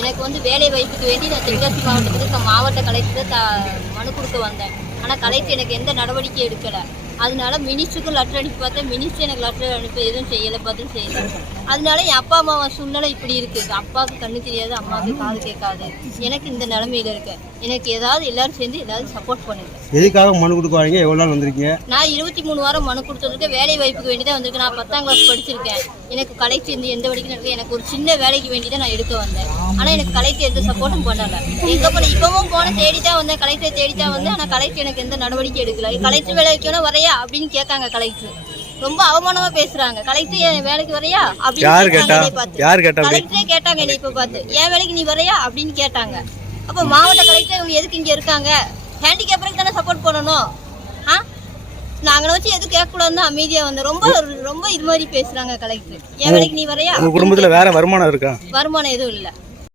எனக்கு வந்து வேலை வாய்ப்புக்கு வேண்டி நான் தென்காசி மாவட்டத்துக்கு மாவட்ட கலெக்டர் மனு கொடுக்க வந்தேன். ஆனால் கலெக்டர் எனக்கு எந்த நடவடிக்கை எடுக்கலை. அதனால மினிஸ்டருக்கும் லெட்டர் அனுப்பி பார்த்தேன். மினிஸ்டர் எனக்கு லெட்டர் அனுப்பி எதுவும் செய்யலை, பதில் செய்யலை. அதனால என் அப்பா அம்மா சூழ்நிலை இப்படி இருக்குது. அப்பாவுக்கு கண்ணு தெரியாது, அம்மாவுக்கு காது கேட்காது. எனக்கு இந்த நிலைமையில இருக்கேன். எனக்கு ஏதாவது எல்லாரும் சேர்ந்து ஏதாவது சப்போர்ட் பண்ணுங்க. எதுக்காக மனு கொடுக்க வரீங்க? எவ்வளோ நாள் வந்திருக்கீங்க? நான் 23 வாரம் மனு கொடுத்துருக்கேன். வேலை வாய்ப்புக்கு வேண்டி தான் வந்திருக்கேன். நான் 10ஆம் கிளாஸ் படிச்சிருக்கேன். எனக்கு கலெக்டர் இருந்து எந்த வரைக்கும் நடக்குது. எனக்கு ஒரு சின்ன வேலைக்கு வேண்டி தான் நான் எடுக்க வந்தேன். ஆனால் எனக்கு கலெக்டர் எந்த சப்போர்ட்டும் பண்ணலை. எங்கே போன இப்பவும் போன தேடி தான் வந்தேன், கலெக்டரை தேடி தான் வந்தேன். ஆனால் கலெக்டர் எனக்கு எந்த நடவடிக்கை எடுக்கல. கலெக்டர் வேலை வைக்கணும் வரையா அப்படின்னு கேட்காங்க. கலெக்டர் ரொம்ப அவமானமா பேசுறாங்க. கலெக்டர் என் வேலைக்கு வரையா அப்படின்னு கலெக்டரே கேட்டாங்க. என்னை இப்ப பார்த்து என் வேலைக்கு நீ வரையா அப்படின்னு கேட்டாங்க. அப்ப மாவட்ட கலெக்டர் இவங்க எதுக்கு இங்க இருக்காங்க? ஹேண்டிகேப்பருக்கு தானே சப்போர்ட் பண்ணணும். நாங்களை வச்சு எதுவும் கேட்கக்கூடாதுன்னு அமைதியா வந்து ரொம்ப ரொம்ப இது மாதிரி பேசுறாங்க கலெக்டர். என் வேலைக்கு நீ வரையா? குடும்பத்துல வேற வருமானம் இருக்கா? வருமானம் எதுவும் இல்லை.